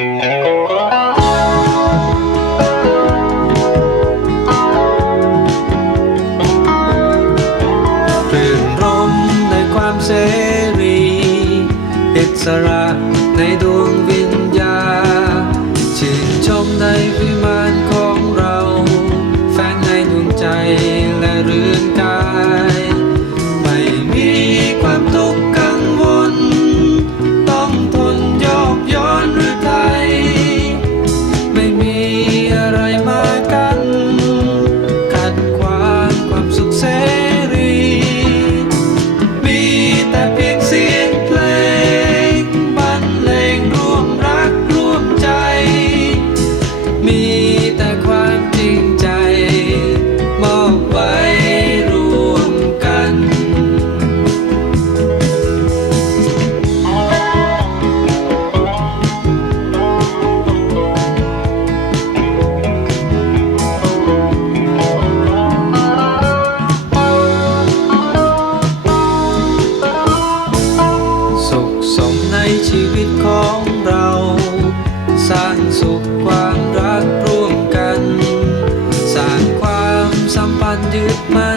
รื่นรมในความเสรี อิสระในดวงวิญญาชื่นชมในวิมานของเราแฝงในดวงใจ my